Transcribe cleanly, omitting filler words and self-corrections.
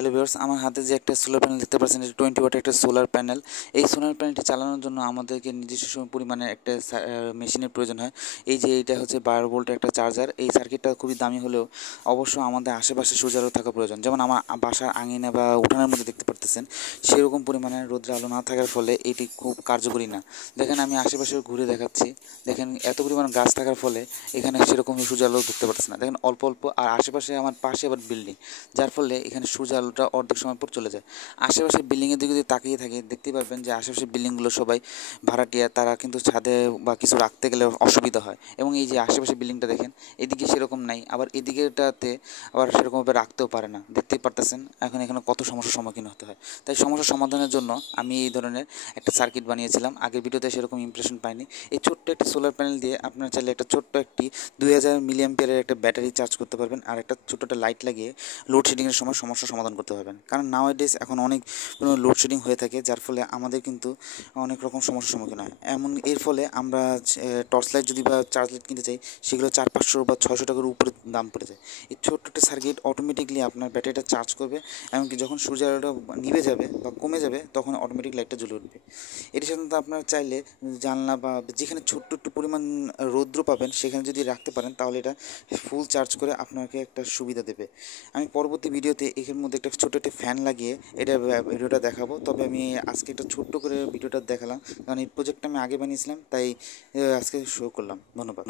Hello viewers, আমার হাতে যে একটা সোলার প্যানেল দেখতে পাচ্ছেন, এটা 20 ওয়াটের একটা সোলার প্যানেল। এই সোলার প্যানেলটি চালানোর জন্য আমাদেরকে নিজস্ব পরিমাণে একটা মেশিনের প্রয়োজন হয়। এই যে এইটা হচ্ছে 12 ভোল্টের একটা চার্জার। এই সার্কিটটা খুবই দামি হলেও অবশ্য আমাদের আশেপাশে সূর্যালো থাকা প্রয়োজন। যেমন আমার বাসার আঙিনা বা উঠানের মধ্যে দেখতে পারতেছেন, সেরকম পরিমাণে রৌদ্র আলো না থাকার ফলে এটি খুব কার্যকরী না। দেখেন আমি আশেপাশে ঘুরে দেখাচ্ছি, দেখেন এত পরিমাণ গাছ থাকার ফলে এখানে সেরকম সূর্যালো ঢুকতে পারতেছে না। দেখেন অল্প অল্প, আর আশেপাশে আমার পাশে আবার বিল্ডিং, যার ফলে এখানে সূর্য আলোটা অর্ধেক সময় পর চলে যায়। আশেপাশে বিল্ডিংয়ের দিকে যদি তাকিয়ে থাকে দেখতে পারবেন যে আশেপাশে বিল্ডিংগুলো সবাই ভাড়াটিয়া, তারা কিন্তু ছাদে বা কিছু রাখতে গেলে অসুবিধা হয়। এবং এই যে আশেপাশে বিল্ডিংটা দেখেন, এদিকে সেরকম নাই, আবার এদিকেটাতে আবার সেরকমভাবে রাখতেও পারে না। দেখতেই পারতেছেন এখন এখানে কত সমস্যার সম্মুখীন হতে হয়। তাই সমস্যা সমাধানের জন্য আমি এই ধরনের একটা সার্কিট বানিয়েছিলাম। আগের ভিডিওতে সেরকম ইমপ্রেশন পাইনি। এই ছোট্ট একটি সোলার প্যানেল দিয়ে আপনারা চাইলে একটা ছোট্ট একটি 2000 মিলিঅ্যাম্পিয়ারের একটা ব্যাটারি চার্জ করতে পারবেন, আর একটা ছোট্ট একটা লাইট লাগিয়ে লোডশেডিংয়ের সময় সমস্যার সমাধান করতে পারবেন। কারণ নাওয়াডেজ এখন অনেক লোডশেডিং হয়ে থাকে, যার ফলে আমাদের কিন্তু অনেক রকম সমস্যার সম্মুখীন হয়। এমন এর ফলে আমরা টর্চ লাইট যদি বা চার্জ লাইট কিনতে চাই, সেগুলো 400-500 বা 600 টাকার উপরে দাম পড়ে যায়। এই ছোট্ট একটা সার্কিট অটোমেটিকলি আপনার ব্যাটারিটা চার্জ করবে, এমনকি যখন সূর্যের আলোটা নিভে যাবে বা কমে যাবে তখন অটোমেটিক লাইটটা জ্বলে উঠবে। এটির সাধারণত আপনারা চাইলে জানলা বা যেখানে ছোট্ট একটু পরিমাণ রৌদ্র পাবেন সেখানে যদি রাখতে পারেন, তাহলে এটা ফুল চার্জ করে আপনাকে একটা সুবিধা দেবে। আমি পরবর্তী ভিডিওতে এর মধ্যে একটা ছোটো একটা ফ্যান লাগিয়ে এটা ভিডিওটা দেখাবো। তবে আমি আজকে একটা ছোট্ট করে ভিডিওটা দেখালাম, কারণ এই প্রজেক্টটা আমি আগে বানিয়েছিলাম, তাই আজকে শো করলাম। ধন্যবাদ।